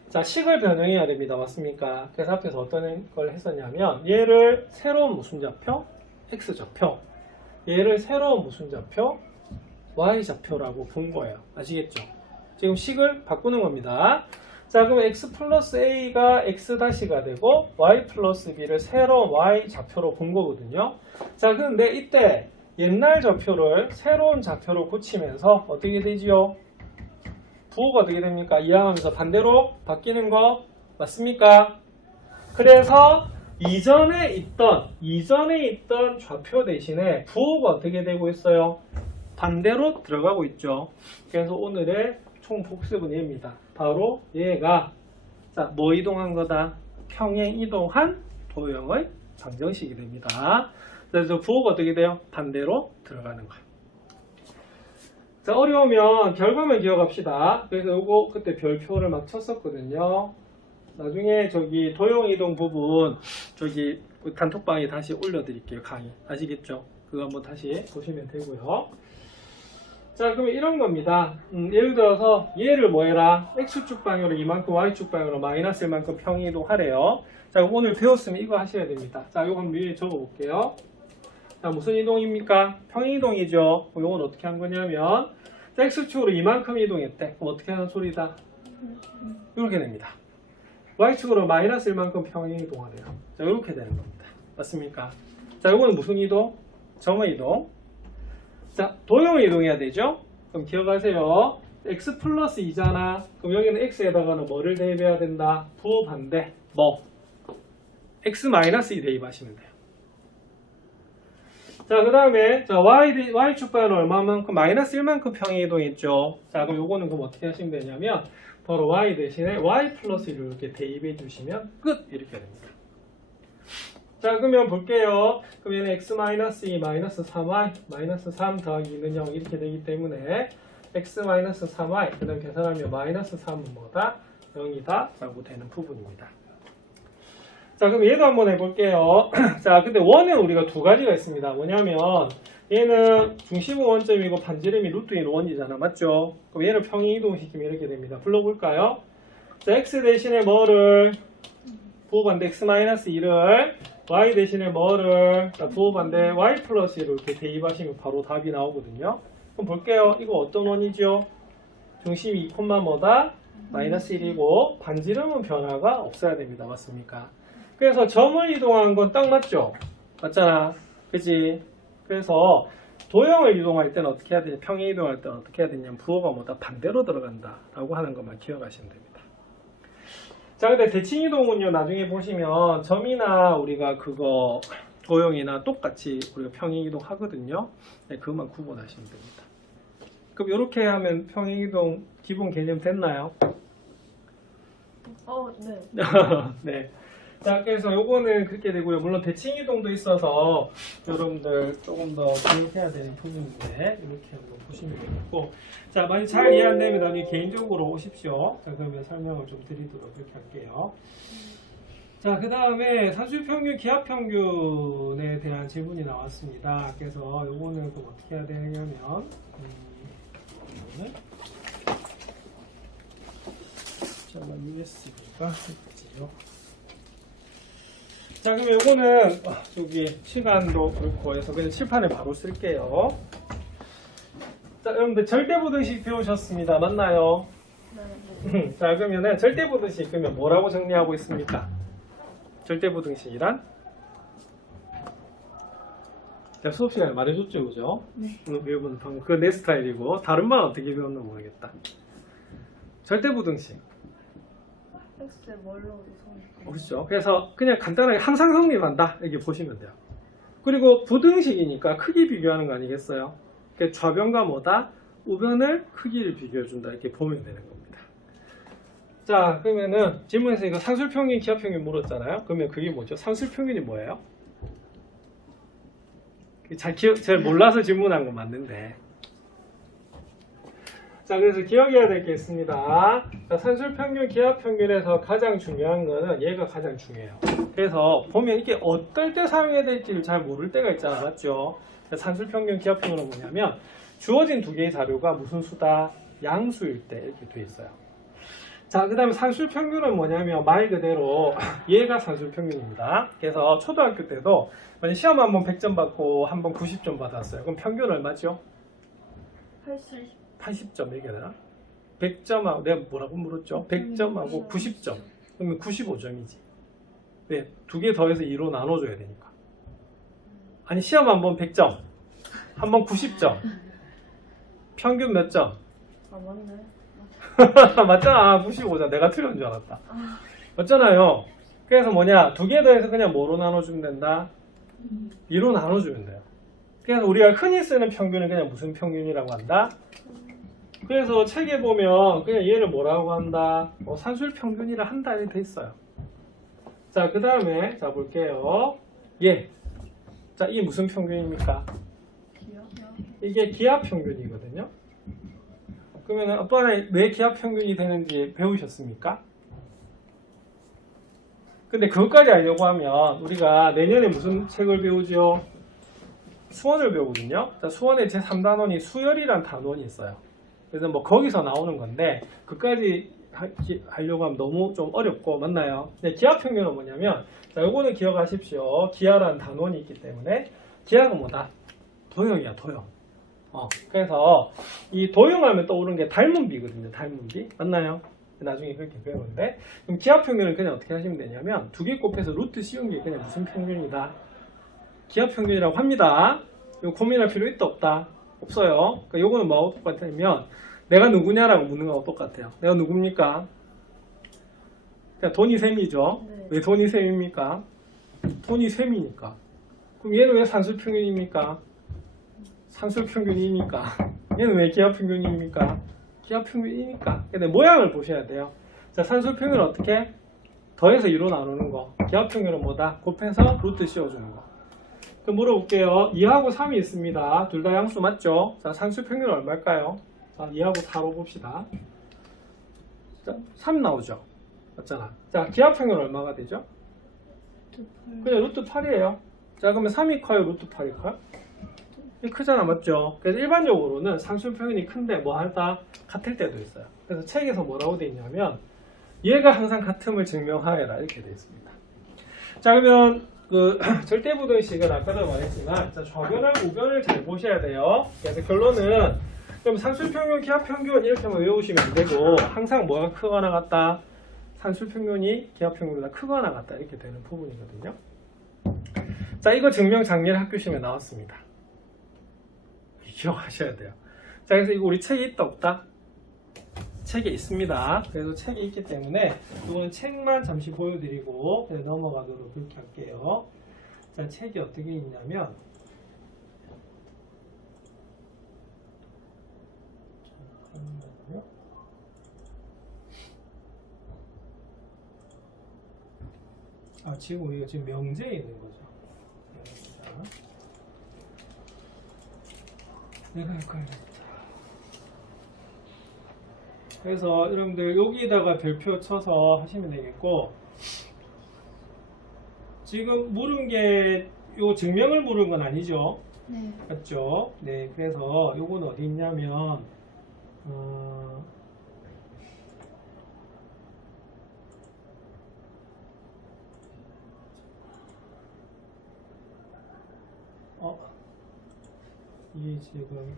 자, 식을 변형해야 됩니다. 맞습니까? 그래서 앞에서 어떤 걸 했었냐면 얘를 새로운 무슨 좌표? x좌표. 얘를 새로운 무슨 좌표? y좌표라고 본 거예요. 아시겠죠? 지금 식을 바꾸는 겁니다. 자, 그럼 x 플러스 a가 x-가 되고 y 플러스 b를 새로운 y좌표로 본 거거든요. 자, 그런데 이때 옛날 좌표를 새로운 좌표로 고치면서 어떻게 되지요? 부호가 어떻게 됩니까? 이항하면서 반대로 바뀌는 거 맞습니까? 그래서 이전에 있던 좌표 대신에 부호가 어떻게 되고 있어요? 반대로 들어가고 있죠. 그래서 오늘의 총 복습은 얘입니다. 바로 얘가 자, 뭐 이동한 거다? 평행 이동한 도형의 방정식이 됩니다. 그래서 부호가 어떻게 돼요? 반대로 들어가는 거예요. 자, 어려우면 결과만 기억합시다. 그래서 요거 그때 별표를 막 쳤었거든요. 나중에 저기 도형 이동 부분 저기 단톡방에 다시 올려드릴게요. 강의. 아시겠죠? 그거 한번 다시 보시면 되고요. 자, 그러면 이런 겁니다. 예를 들어서 얘를 뭐 해라? x축 방향으로 이만큼, y축 방향으로 마이너스 1만큼 평행이동 하래요. 자, 오늘 배웠으면 이거 하셔야 됩니다. 자, 이거 한번 위에 적어 볼게요. 자, 무슨 이동입니까? 평행이동이죠. 그럼 이건 어떻게 한 거냐면 자, x축으로 이만큼 이동했대. 그럼 어떻게 하는 소리다? 이렇게 됩니다. y축으로 마이너스 1만큼 평행이동하래요. 자, 이렇게 되는 겁니다. 맞습니까? 자, 이거는 무슨 이동? 점의 이동. 자, 도형을 이동해야 되죠? 그럼 기억하세요. x 플러스 2잖아. 그럼 여기는 x에다가는 뭐를 대입해야 된다? 부호 반대. 뭐? x 마이너스 2 대입하시면 돼요. 자, 그 다음에 y축 방향은 얼마만큼? 마이너스 1만큼 평행 이동했죠. 자, 그럼 요거는 그럼 어떻게 하시면 되냐면 바로 y 대신에 y 플러스 1을 이렇게 대입해 주시면 끝! 이렇게 됩니다. 자, 그러면 볼게요. 그러면 x 마이너스 2 마이너스 3y 마이너스 3 더하기 2는 0 이렇게 되기 때문에 x 마이너스 3y 그 다음 계산하면 마이너스 3은 뭐다? 0이다 라고 되는 부분입니다. 자, 그럼 얘도 한번 해볼게요. 자, 근데 원은 우리가 두 가지가 있습니다. 뭐냐면 얘는 중심은 원점이고 반지름이 루트 1 원이잖아. 맞죠? 그럼 얘를 평행 이동시키면 이렇게 됩니다. 불러볼까요? 자, x 대신에 뭐를 부호반대 x 마이너스 2를 y 대신에 뭐를 자, 부호반대 y 플러스 1을 이렇게 대입하시면 바로 답이 나오거든요. 그럼 볼게요. 이거 어떤 원이죠? 중심이 2, 뭐다? 마이너스 1이고 반지름은 변화가 없어야 됩니다. 맞습니까? 그래서 점을 이동한 건 딱 맞죠? 맞잖아. 그치? 그래서 도형을 이동할 때는 어떻게 해야 되냐? 평행 이동할 때는 어떻게 해야 되냐면 부호가 뭐다? 반대로 들어간다 라고 하는 것만 기억하시면 됩니다. 자, 근데 대칭 이동은요, 나중에 보시면 점이나 우리가 그거 도형이나 똑같이 우리가 평행 이동 하거든요. 네, 그것만 구분하시면 됩니다. 그럼 이렇게 하면 평행 이동 기본 개념 됐나요? 네. 네. 자, 그래서 요거는 그렇게 되고요. 물론 대칭 이동도 있어서 여러분들 조금 더 기억해야 되는 부분인데 이렇게 한번 보시면 되겠고, 자, 만약 잘 이해 안 되면 나중에 개인적으로 오십시오. 자, 그러면 설명을 좀 드리도록 그렇게 할게요. 자, 그 다음에 산술평균, 기하평균에 대한 질문이 나왔습니다. 그래서 요거는 또 어떻게 해야 되냐면, 이거는 잠깐 USB가 있지요. 자, 그럼 요거는 여기 시간도 그렇고 해서 그냥 칠판에 바로 쓸게요. 자, 여러분들 절대부등식 배우셨습니다. 맞나요? 네. 자, 그러면은 절대부등식 그러면 뭐라고 정리하고 있습니까? 절대부등식이란? 제가 수업 시간에 말해줬죠, 그죠? 네. 여러분 방금 그 내 스타일이고 다른 말 어떻게 배웠나 모르겠다. 절대부등식. X에 뭘로 우선? 그렇죠. 그래서 그냥 간단하게 항상 성립한다 이렇게 보시면 돼요. 그리고 부등식이니까 크기 비교하는 거 아니겠어요? 그러니까 좌변과 뭐다? 우변을 크기를 비교해준다 이렇게 보면 되는 겁니다. 자, 그러면은 질문에서 이거 산술평균, 기하평균 물었잖아요. 그러면 그게 뭐죠? 산술평균이 뭐예요? 잘 몰라서 질문한 건 맞는데. 자, 그래서 기억해야 될 게 있습니다. 자, 산술평균, 기하평균에서 가장 중요한 거는 얘가 가장 중요해요. 그래서 보면 이게 어떨 때 사용해야 될지를 잘 모를 때가 있잖아, 맞죠? 산술평균, 기하평균은 뭐냐면 주어진 두 개의 자료가 무슨 수다? 양수일 때 이렇게 돼 있어요. 자, 그 다음에 산술평균은 뭐냐면 말 그대로 얘가 산술평균입니다. 그래서 초등학교 때도 만약 시험 한 번 100점 받고 한 번 90점 받았어요. 그럼 평균 얼마죠? 80점 얘기하나? 100점하고 내가 뭐라고 물었죠? 100점하고 90점. 그러면 95점이지. 네, 두 개 더해서 2로 나눠줘야 되니까. 아니 시험 한 번 100점, 한 번 90점. 평균 몇 점? 아 맞네. 맞잖아. 95점. 내가 틀린 줄 알았다. 맞잖아요. 그래서 뭐냐? 두 개 더해서 그냥 뭐로 나눠주면 된다? 2로 나눠주면 돼요. 그래서 우리가 흔히 쓰는 평균은 그냥 무슨 평균이라고 한다? 그래서 책에 보면 그냥 얘를 뭐라고 한다? 산술평균이라 한다 이렇게 돼 있어요. 자, 그 다음에 자 볼게요. 얘. 자, 이게 무슨 평균입니까? 기억? 이게 기하평균이거든요. 그러면 아빠는 왜 기하평균이 되는지 배우셨습니까? 근데 그것까지 알려고 하면 우리가 내년에 무슨 책을 배우죠? 수원을 배우거든요. 자, 수원의 제3단원이 수열이란 단원이 있어요. 그래서 뭐 거기서 나오는 건데 그까지 하려고 하면 너무 좀 어렵고 맞나요? 근데 기하평균은 뭐냐면 자, 요거는 기억하십시오. 기하라는 단원이 있기 때문에 기하가 뭐다? 도형이야, 도형. 그래서 이 도형하면 떠오르는 게 닮은 비거든요. 닮은 비. 맞나요? 나중에 그렇게 배우는데 그럼 기하평균을 그냥 어떻게 하시면 되냐면 두 개 곱해서 루트 씌운 게 그냥 무슨 평균이다? 기하평균이라고 합니다. 이거 고민할 필요 있다 없다? 없어요. 그러니까 요거는 뭐하고 똑같으면 내가 누구냐라고 묻는 거하고 똑같아요. 내가 누굽니까? 그냥 돈이 셈이죠. 네. 왜 돈이 셈입니까? 돈이 셈이니까. 그럼 얘는 왜 산술평균입니까? 산술평균이니까. 얘는 왜 기하평균입니까? 기하평균이니까. 근데 모양을 보셔야 돼요. 자, 산술평균은 어떻게? 더해서 2로 나누는 거. 기하평균은 뭐다? 곱해서 루트 씌워주는 거. 그럼 물어볼게요. 2하고 3이 있습니다. 둘 다 양수 맞죠? 자, 산술평균은 얼마일까요? 자, 2하고 4로 봅시다. 자, 3 나오죠? 맞잖아. 자, 기하평균은 얼마가 되죠? 그냥 루트 8이에요. 자, 그러면 3이 커요? 루트 8이 커요? 크잖아, 맞죠? 그래서 일반적으로는 산술평균이 큰데 뭐 하다 같을 때도 있어요. 그래서 책에서 뭐라고 돼 있냐면 얘가 항상 같음을 증명하여라 이렇게 돼 있습니다. 자, 그러면 그 절대부등식은 아까도 말했지만 자, 좌변하고 우변을 잘 보셔야 돼요. 그래서 결론은 그럼 산술평균, 기하평균 이렇게만 외우시면 안 되고 항상 뭐가 크거나 같다? 산술평균이 기하평균보다 크거나 같다 이렇게 되는 부분이거든요. 자, 이거 증명 작년 학교 시험에 나왔습니다. 기억하셔야 돼요. 자, 그래서 이거 우리 책에 있다 없다? 책에 있습니다. 그래서 책에 있기 때문에 이거는 책만 잠시 보여드리고 넘어가도록 그렇게 할게요. 자, 책이 어떻게 있냐면 잠깐만요. 지금 우리가 지금 명제에 있는 거죠. 자. 내가 헷갈렸다. 그래서 여러분들 여기다가 별표 쳐서 하시면 되겠고 지금 물은 게 요 증명을 물은 건 아니죠? 네. 맞죠? 네, 그래서 요건 어디 있냐면 이게 지금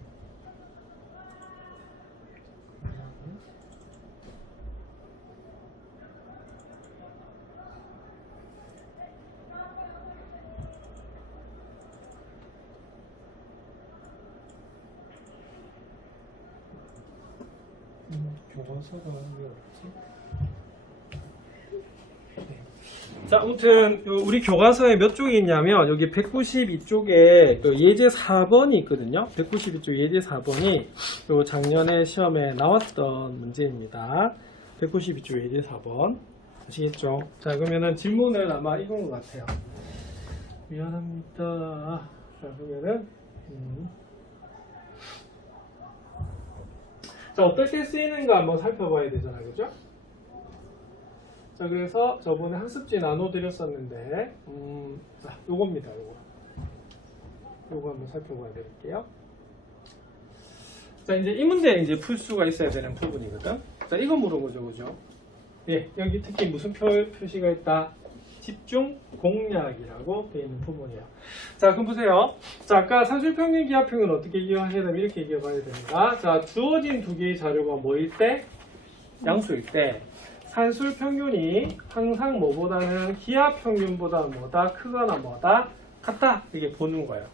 교과서가 왜 없지? 네. 자, 아무튼 우리 교과서에 몇 쪽이 있냐면 여기 192쪽에 예제 4번이 있거든요. 192쪽 예제 4번이 작년에 시험에 나왔던 문제입니다. 192쪽 예제 4번 아시겠죠? 자, 그러면은 질문은 아마 이건 것 같아요. 미안합니다. 자, 그러면은 자, 어떻게 쓰이는가 한번 살펴봐야 되잖아요. 그죠? 자, 그래서 저번에 학습지 나눠드렸었는데, 자, 요겁니다. 요거 한번 살펴봐야 될게요. 자, 이제 이 문제 이제 풀 수가 있어야 되는 부분이거든. 자, 이거 물은 거죠. 그죠? 예, 여기 특히 무슨 표시가 있다? 집중 공략이라고 되어 있는 부분이에요. 자, 그럼 보세요. 자, 아까 산술평균 기하평균 어떻게 이해해야 되면 이렇게 이해해봐야 됩니다. 자, 주어진 두 개의 자료가 뭐일 때? 양수일 때 산술평균이 항상 뭐보다는 기하평균보다 뭐다? 크거나 뭐다? 같다? 이게 보는 거예요.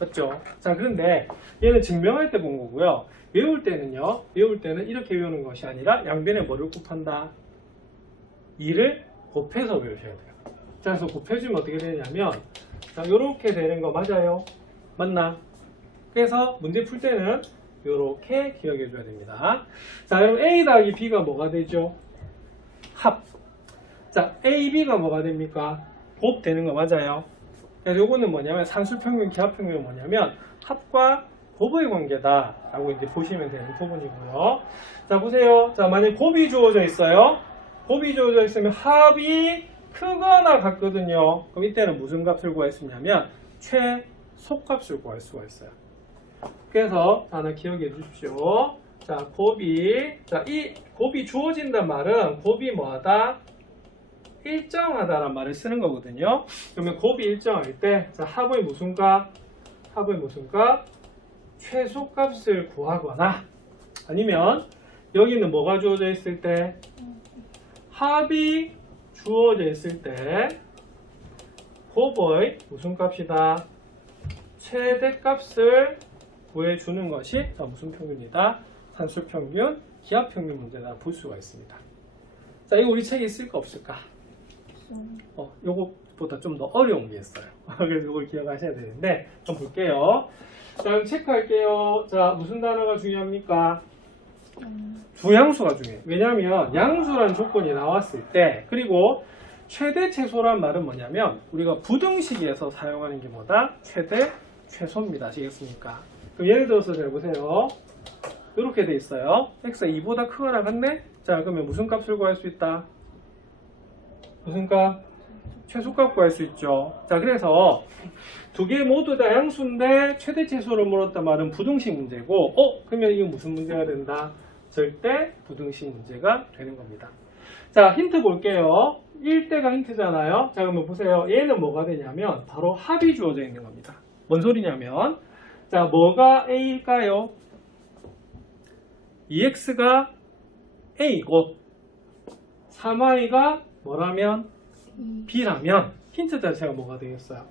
맞죠? 자, 그런데 얘는 증명할 때 본 거고요. 외울 때는요. 외울 때는 이렇게 외우는 것이 아니라 양변에 뭐를 곱한다? 2를 곱해서 외우셔야 돼요. 자, 그래서 곱해주면 어떻게 되냐면 자, 요렇게 되는 거 맞아요? 맞나? 그래서 문제 풀 때는 요렇게 기억해 줘야 됩니다. 자, 그럼 A 더하기 B가 뭐가 되죠? 합. 자, A, B가 뭐가 됩니까? 곱 되는 거 맞아요? 그래서 요거는 뭐냐면 산술평균, 기하평균은 뭐냐면 합과 곱의 관계다 라고 이제 보시면 되는 부분이고요. 자, 보세요. 자, 만약 곱이 주어져 있어요. 곱이 주어져 있으면 합이 크거나 같거든요. 그럼 이때는 무슨 값을 구할 수 있냐면 최소값을 구할 수가 있어요. 그래서 하나 기억해 주십시오. 자, 이 곱이 주어진단 말은 곱이 뭐하다? 일정하다란 말을 쓰는 거거든요. 그러면 곱이 일정할 때, 자, 합의 무슨 값? 최소값을 구하거나 아니면 여기는 뭐가 주어져 있을 때? 합이 주어져 있을 때 곱의 무슨 값이다? 최대값을 구해주는 것이 무슨 평균이다? 산술평균, 기하평균 문제다 볼 수가 있습니다. 자, 이거 우리 책에 있을 거 없을까? 요것보다 좀 더 어려운 게 있어요. 그래서 이걸 기억하셔야 되는데 좀 볼게요. 자, 그럼 체크할게요. 자, 무슨 단어가 중요합니까? 두양수가 중요해요. 왜냐하면 양수란 조건이 나왔을 때 그리고 최대 최소란 말은 뭐냐면 우리가 부등식에서 사용하는 게 뭐다? 최대 최소입니다. 아시겠습니까? 그럼 예를 들어서 잘 보세요. 이렇게 돼 있어요. x가 2보다 크거나 같네? 자, 그러면 무슨 값을 구할 수 있다? 무슨 값? 최소값 구할 수 있죠. 자, 그래서 두 개 모두 다 양수인데 최대 최소를 물었단 말은 부등식 문제고 그러면 이건 무슨 문제가 된다? 절대 부등식 문제가 되는 겁니다. 자, 힌트 볼게요. 1대가 힌트잖아요. 자, 그러면 보세요. 얘는 뭐가 되냐면 바로 합이 주어져 있는 겁니다. 뭔 소리냐면 자, 뭐가 A일까요? 2x가 A이고 3y가 뭐라면 B라면 힌트 자체가 뭐가 되겠어요?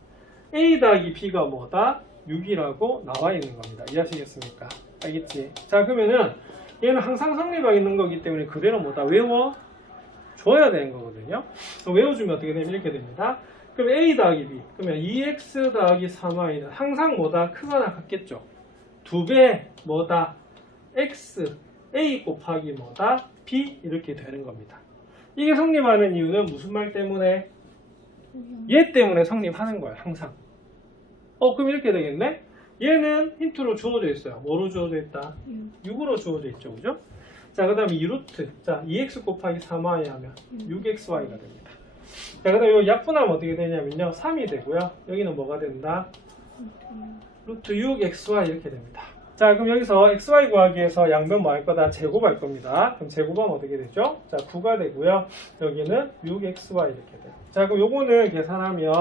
A 더하기 B가 뭐다? 6이라고 나와 있는 겁니다. 이해하시겠습니까? 알겠지? 자, 그러면은 얘는 항상 성립하고 있는 거기 때문에 그대로 뭐다? 외워 줘야 되는 거거든요. 외워주면 어떻게 되면 이렇게 됩니다. 그럼 A 더하기 B 그러면 2x 더하기 3y는 항상 뭐다? 크거나 같겠죠. 2배 뭐다? x A 곱하기 뭐다? B 이렇게 되는 겁니다. 이게 성립하는 이유는 무슨 말 때문에? 얘 때문에 성립하는 거예요. 항상. 그럼 이렇게 되겠네? 얘는 힌트로 주어져 있어요. 뭐로 주어져 있다? 6으로 주어져 있죠. 그죠? 자, 그 다음에 2루트. 자, 2x 곱하기 3y 하면 6xy가 됩니다. 자, 그다음 요 약분하면 어떻게 되냐면요. 3이 되고요. 여기는 뭐가 된다? 루트 6xy 이렇게 됩니다. 자, 그럼 여기서 xy 구하기 위해서 양변 뭐 할 거다? 제곱할 겁니다. 그럼 제곱하면 어떻게 되죠? 자, 9가 되고요. 여기는 6xy 이렇게 돼요. 자, 그럼 요거는 계산하면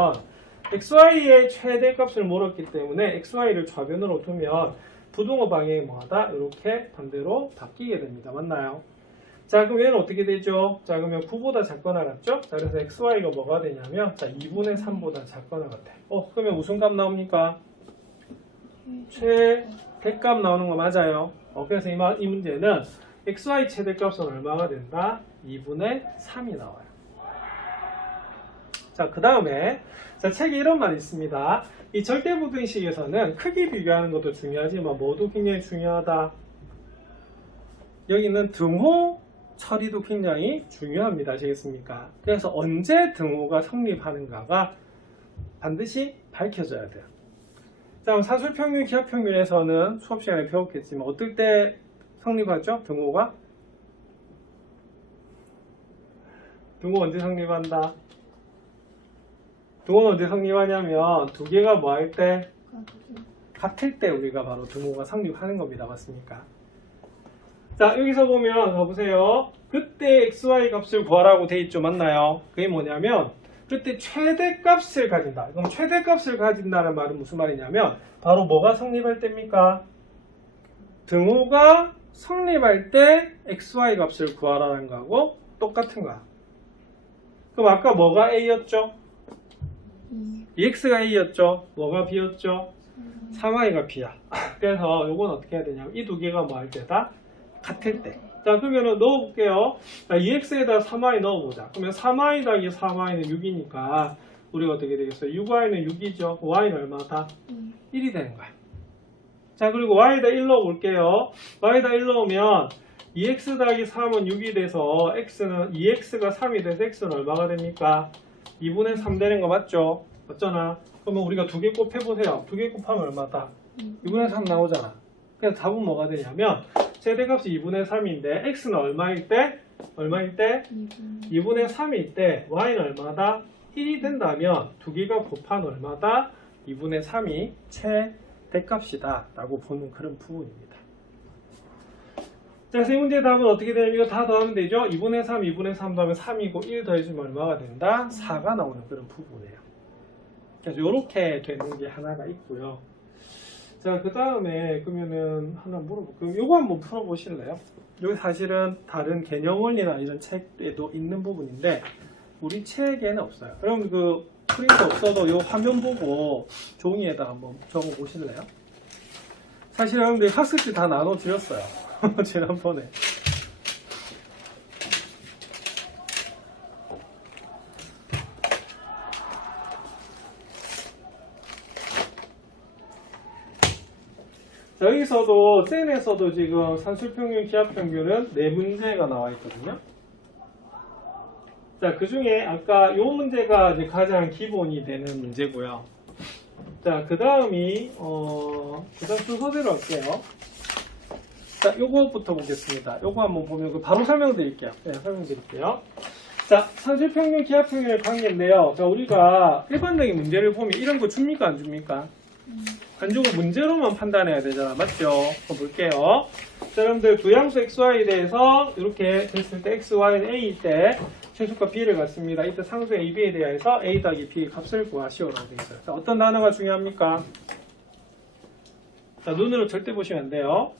xy의 최대값을 물었기 때문에 xy를 좌변으로 두면 부등호 방향이 뭐하다? 이렇게 반대로 바뀌게 됩니다. 맞나요? 자, 그럼 얘는 어떻게 되죠? 자, 그러면 9보다 작거나 같죠? 자, 그래서 xy가 뭐가 되냐면 자, 2분의 3보다 작거나 같아. 그러면 무슨 값 나옵니까? 최대값 나오는 거 맞아요. 그래서 이 문제는 xy 최대값은 얼마가 된다? 2분의 3이 나와요. 자, 그 다음에 자, 책에 이런 말이 있습니다. 이 절대부등식에서는 크기 비교하는 것도 중요하지만 뭐도 굉장히 중요하다. 여기는 등호 처리도 굉장히 중요합니다. 아시겠습니까? 그래서 언제 등호가 성립하는가가 반드시 밝혀져야 돼요. 자, 그럼 사술평균, 기하평균에서는 수업 시간에 배웠겠지만 어떨 때 성립하죠? 등호가? 등호 언제 성립한다? 등호는 언제 성립하냐면 두 개가 뭐 할 때? 같을 때 우리가 바로 등호가 성립하는 겁니다. 맞습니까? 자, 여기서 보면 봐보세요. 그때 xy 값을 구하라고 돼 있죠. 맞나요? 그게 뭐냐면 그때 최대값을 가진다. 그럼 최대값을 가진다는 말은 무슨 말이냐면 바로 뭐가 성립할 때입니까? 등호가 성립할 때 xy 값을 구하라는 거하고 똑같은 거야. 그럼 아까 뭐가 a였죠? 2x가 a였죠? 뭐가 b였죠? 3y가 b야. 그래서 요건 어떻게 해야 되냐면 이 두 개가 뭐 할 때다? 같을 때. 자, 그러면은 넣어볼게요. 자, 2x에다 3y 넣어보자. 그러면 3y 더하기 4y는 6이니까 우리가 어떻게 되겠어요? 6y는 6이죠. y는 얼마다? 1이 되는 거야. 자, 그리고 y에다 1 넣어볼게요. y에다 1 넣으면 2x 더하기 3은 6이 돼서 x는 2x가 3이 돼서 x는 얼마가 됩니까? 2분의 3 되는 거 맞죠? 맞잖아. 그러면 우리가 두 개 곱해보세요. 두 개 곱하면 얼마다? 2분의 3 나오잖아. 그래서 답은 뭐가 되냐면 최대값이 2분의 3인데 x는 얼마일 때? 얼마일 때? 2분의 3일 때 y는 얼마다? 1이 된다면 두 개가 곱한 얼마다? 2분의 3이 최대값이다 라고 보는 그런 부분입니다. 자, 그래서 이 문제의 답은 어떻게 되냐면 이거 다 더하면 되죠? 2분의 3, 2분의 3 더하면 3이고 1 더해주면 얼마가 된다? 4가 나오는 그런 부분이에요. 그래서 이렇게 되는 게 하나가 있고요. 자, 그 다음에 그러면은 하나 물어볼게요. 요거 한번 풀어보실래요? 여기 사실은 다른 개념원리나 이런 책에도 있는 부분인데 우리 책에는 없어요. 그럼 그 프린트 없어도 요 화면 보고 종이에다 한번 적어보실래요? 사실 여러분들 학습지 다 나눠드렸어요. 지난번에. 여기서도 쌤에서도 지금 산술평균, 기하평균은 4문제가 나와 있거든요. 자, 그 중에 아까 이 문제가 이제 가장 기본이 되는 문제고요. 자, 그 다음이 그 다음 순서대로 할게요. 자, 요거부터 보겠습니다. 요거 한번 보면 바로 설명드릴게요. 네, 설명드릴게요. 자, 산술평균, 기하평균의 관계인데요. 자, 우리가 일반적인 문제를 보면 이런 거 줍니까, 안 줍니까? 안 주고 문제로만 판단해야 되잖아. 맞죠? 한번 볼게요. 자, 여러분들 두양수 xy에 대해서 이렇게 됐을 때 xy는 a일 때 최소값 b를 갖습니다. 이때 상수 ab에 대해서 a 더하기 b의 값을 구하시오라고 되어 있어요. 자, 어떤 단어가 중요합니까? 자, 눈으로 절대 보시면 안 돼요.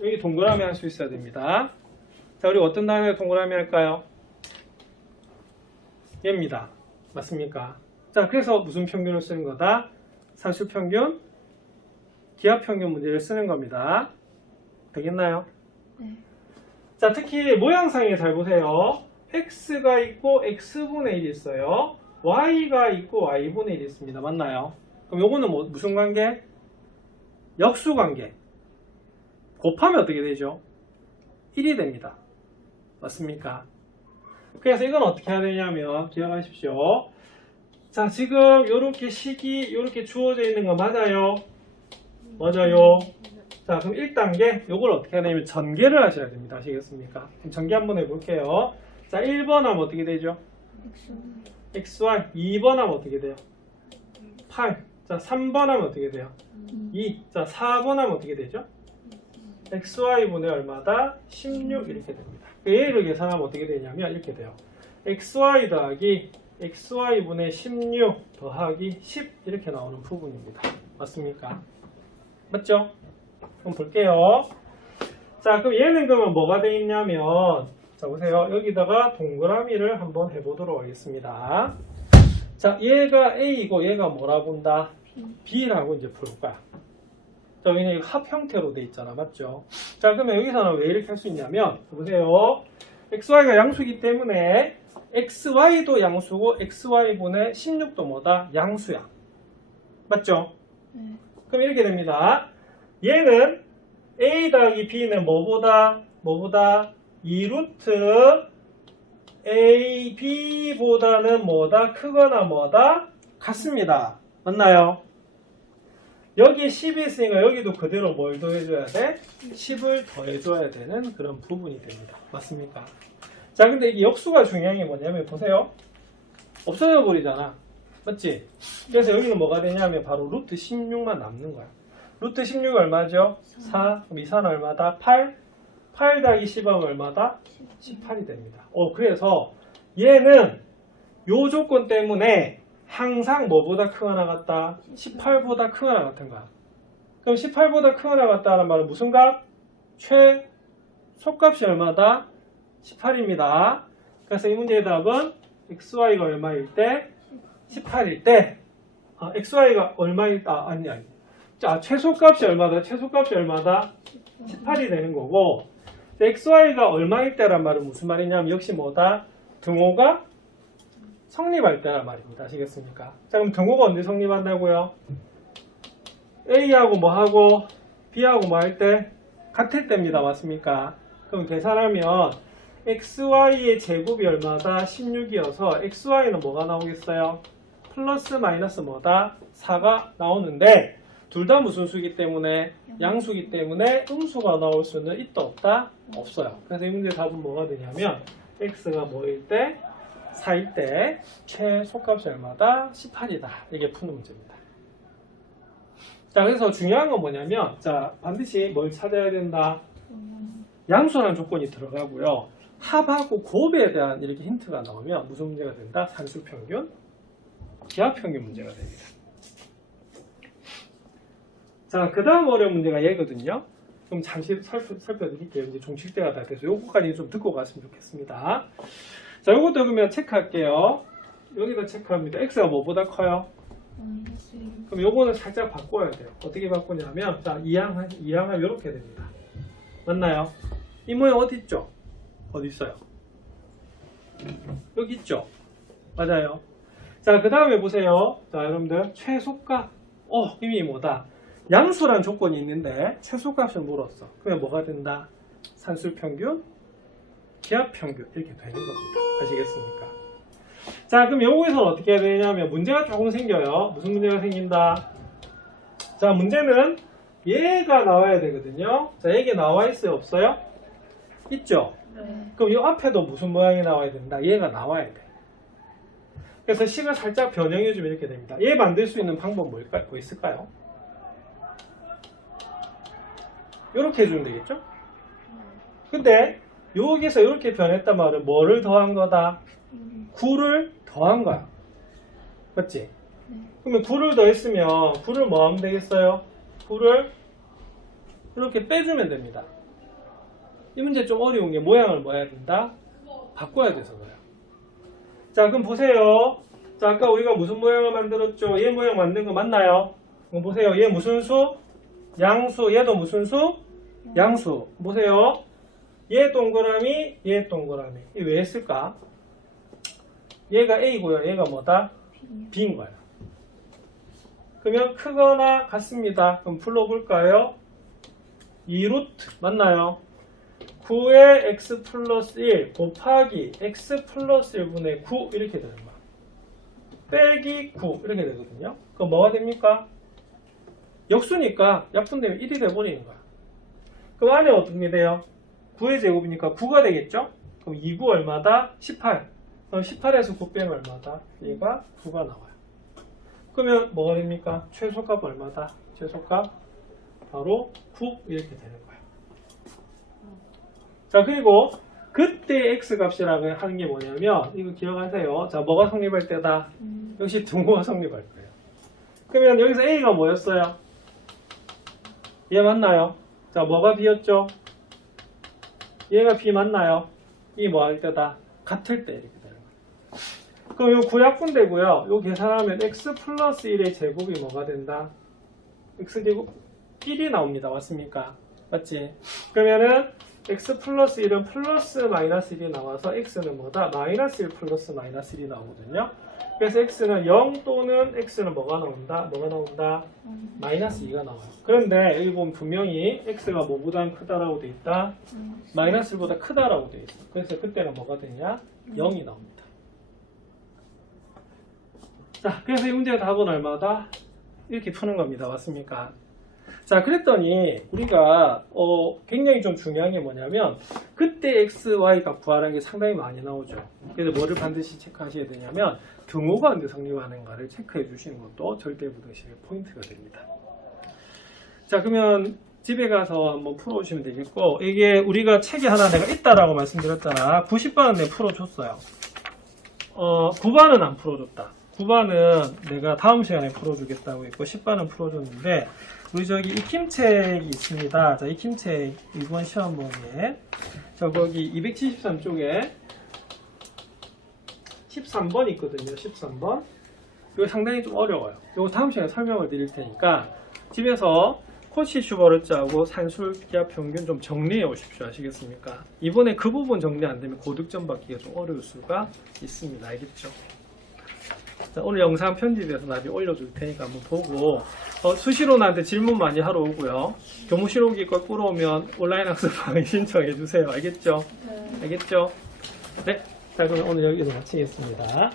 여기 동그라미 할 수 있어야 됩니다. 자, 우리 어떤 단어에 동그라미 할까요? 얘입니다. 맞습니까? 자, 그래서 무슨 평균을 쓰는 거다? 산술평균, 기하평균 문제를 쓰는 겁니다. 되겠나요? 네. 자, 특히 모양상에 잘 보세요. x가 있고 x분의 1이 있어요. y가 있고 y분의 1이 있습니다. 맞나요? 그럼 요거는 무슨 관계? 역수관계. 곱하면 어떻게 되죠? 1이 됩니다. 맞습니까? 그래서 이건 어떻게 해야 되냐면 기억하십시오. 자, 지금 이렇게 식이 이렇게 주어져 있는 거 맞아요? 맞아요. 자, 그럼 1단계 이걸 어떻게 하냐면 전개를 하셔야 됩니다. 아시겠습니까? 그럼 전개 한번 해볼게요. 자, 1번 하면 어떻게 되죠? XY. xy 2번 하면 어떻게 돼요? 8. 자, 3번 하면 어떻게 돼요? 2. 자, 4번 하면 어떻게 되죠? xy분의 얼마다? 16 이렇게 됩니다. 얘를 계산하면 어떻게 되냐면 이렇게 돼요. xy 더하기 xy분의 16 더하기 10 이렇게 나오는 부분입니다. 맞습니까? 맞죠? 그럼 볼게요. 자, 그럼 얘는 그러면 뭐가 돼 있냐면 자, 보세요. 여기다가 동그라미를 한번 해보도록 하겠습니다. 자, 얘가 A이고 얘가 뭐라 본다? B라고 이제 부를 거야. 자, 여기는 이거 합 형태로 돼 있잖아. 맞죠? 자, 그러면 여기서는 왜 이렇게 할 수 있냐면 보세요. XY가 양수이기 때문에 XY도 양수고 XY분의 16도 뭐다? 양수야. 맞죠? 그럼 이렇게 됩니다. 얘는 A 더하기 B는 뭐보다? 2루트 A, B보다는 뭐다? 크거나 뭐다? 같습니다. 맞나요? 여기에 10이 있으니까 여기도 그대로 뭘 더해줘야 돼? 10을 더해줘야 되는 그런 부분이 됩니다. 맞습니까? 자, 근데 이게 역수가 중요한 게 뭐냐면 보세요. 없어져 버리잖아. 맞지? 그래서 여기는 뭐가 되냐면 바로 루트 16만 남는 거야. 루트 16이 얼마죠? 4. 그럼 이 4는 얼마다? 8. 8 더하기 10하면 얼마다? 18이 됩니다. 그래서 얘는 요 조건 때문에 항상 뭐보다 크거나 같다? 18보다 크거나 같은 거야. 그럼 18보다 크거나 같다는 말은 무슨 값? 최소값이 얼마다? 18입니다. 그래서 이 문제의 답은 xy가 얼마일 때? 18일 때 xy가 얼마일 아니 자, 최소값이 얼마다? 최소값이 얼마다? 18이 되는 거고 xy가 얼마일 때란 말은 무슨 말이냐면 역시 뭐다? 등호가 성립할 때란 말입니다. 아시겠습니까? 자, 그럼 등호가 언제 성립한다고요? A하고 뭐하고 B하고 뭐 할 때? 같을 때입니다. 맞습니까? 그럼 계산하면 xy의 제곱이 얼마다? 16이어서 xy는 뭐가 나오겠어요? 플러스 마이너스 뭐다? 4가 나오는데 둘 다 무슨 수이기 때문에? 양수이기 때문에 음수가 나올 수는 있다 없다? 없어요. 그래서 이 문제의 답은 뭐가 되냐면 x가 뭐일 때? 4일 때 최소값이 얼마다? 18이다. 이게 푸는 문제입니다. 자, 그래서 중요한 건 뭐냐면 자, 반드시 뭘 찾아야 된다? 양수라는 조건이 들어가고요. 합하고 곱에 대한 이렇게 힌트가 나오면 무슨 문제가 된다? 산술평균, 기하평균 문제가 됩니다. 자, 그 다음 어려운 문제가 얘거든요. 좀 잠시 살펴드릴게요. 이제 종칠때가 다 돼서 요거까지 좀 듣고 갔으면 좋겠습니다. 자, 요것도 그러면 체크할게요. 여기다 체크합니다. x가 뭐보다 커요? 그럼 요거는 살짝 바꿔야 돼요. 어떻게 바꾸냐면 자, 이항하면 이렇게 됩니다. 맞나요? 이 모양 어디 있죠? 어디 있어요? 여기 있죠? 맞아요. 자, 그 다음에 보세요. 자, 여러분들 최소값 이미 뭐다? 양수란 조건이 있는데 최소값을 물었어. 그러면 뭐가 된다? 산술평균, 기하평균 이렇게 되는 겁니다. 아시겠습니까? 자, 그럼 여기서 어떻게 해야 되냐면 문제가 조금 생겨요. 무슨 문제가 생긴다? 자, 문제는 얘가 나와야 되거든요. 자, 얘가 나와 있어요? 없어요? 있죠? 네. 그럼 이 앞에도 무슨 모양이 나와야 된다? 얘가 나와야 돼. 그래서 식을 살짝 변형해주면 이렇게 됩니다. 얘 만들 수 있는 방법 뭐 있을까요? 이렇게 해주면 되겠죠? 근데 여기서 이렇게 변했단 말은 뭐를 더한 거다? 9를 더한 거야. 맞지? 그러면 9를 더했으면 9를 뭐 하면 되겠어요? 9를 이렇게 빼주면 됩니다. 이 문제 좀 어려운 게 모양을 뭐 해야 된다? 바꿔야 돼서 그래요. 자, 그럼 보세요. 자, 아까 우리가 무슨 모양을 만들었죠? 얘 모양 만든 거 맞나요? 그럼 보세요. 얘 무슨 수? 양수. 얘도 무슨 수? 양수. 보세요. 얘 동그라미, 얘 동그라미. 이 왜 했을까? 얘가 A고요. 얘가 뭐다? B인 거야. 그러면 크거나 같습니다. 그럼 풀어볼까요? 2루트 맞나요? 9의 x 플러스 1 곱하기 x 플러스 1분의 9 이렇게 되는 거야. 빼기 9 이렇게 되거든요. 그럼 뭐가 됩니까? 역수니까 약분되면 1이 돼버리는 거야. 그럼 안에 어떻게 돼요? 9의 제곱이니까 9가 되겠죠? 그럼 2, 9 얼마다? 18. 그럼 18에서 9 빼면 얼마다? 얘가 9가 나와요. 그러면 뭐가 됩니까? 최소값 얼마다? 최소값 바로 9 이렇게 되는 거예요. 자, 그리고 그때 x값이라고 하는 게 뭐냐면 이거 기억하세요. 자, 뭐가 성립할 때다? 역시 등호가 성립할 거예요. 그러면 여기서 a가 뭐였어요? 얘 맞나요? 자, 뭐가 b였죠? 얘가 b 맞나요? 이 뭐 할 때다? 같을 때 이렇게 되는 거예요. 그럼 요 구약분되고요. 요 계산하면 x 플러스 1의 제곱이 뭐가 된다? x제곱 1이 나옵니다. 맞습니까? 맞지? 그러면은 x 플러스 1은 플러스 마이너스 1이 나와서 x는 뭐다? 마이너스 1 플러스 마이너스 1이 나오거든요. 그래서 x는 0 또는 x는 뭐가 나온다? 뭐가 나온다? 마이너스 2가 나와요. 그런데 여기 보면 분명히 x가 뭐보다 크다라고 돼 있다? 마이너스 1보다 크다라고 돼 있어. 그래서 그때는 뭐가 되냐? 0이 나옵니다. 자, 그래서 이 문제의 답은 얼마다? 이렇게 푸는 겁니다. 맞습니까? 자, 그랬더니 우리가 굉장히 좀 중요한 게 뭐냐면 그때 x, y가 구하라는 게 상당히 많이 나오죠. 그래서 뭐를 반드시 체크하셔야 되냐면 등호가 언제 성립하는가를 체크해 주시는 것도 절대부등식의 포인트가 됩니다. 자, 그러면 집에 가서 한번 풀어오시면 되겠고, 이게 우리가 책이 하나 내가 있다라고 말씀드렸잖아. 90번은 내가 풀어줬어요. 9번은 안 풀어줬다. 9번은 내가 다음 시간에 풀어주겠다고 했고 10번은 풀어줬는데 우리 저기 익힘책이 있습니다. 자, 익힘책 이번 시험본에 저 거기 273쪽에 13번 있거든요. 13번. 이거 상당히 좀 어려워요. 이거 다음 시간에 설명을 드릴 테니까 집에서 코시 슈버르트하고 산술기압 평균 좀 정리해 오십시오. 아시겠습니까? 이번에 그 부분 정리 안 되면 고득점 받기가 좀 어려울 수가 있습니다. 알겠죠? 자, 오늘 영상 편집해서 나중에 올려줄 테니까 한번 보고 수시로 나한테 질문 많이 하러 오고요. 교무실 오기 걸 끌어오면 온라인 학습방에 신청해 주세요. 알겠죠? 네. 알겠죠? 네. 자, 그럼 오늘 여기서 마치겠습니다.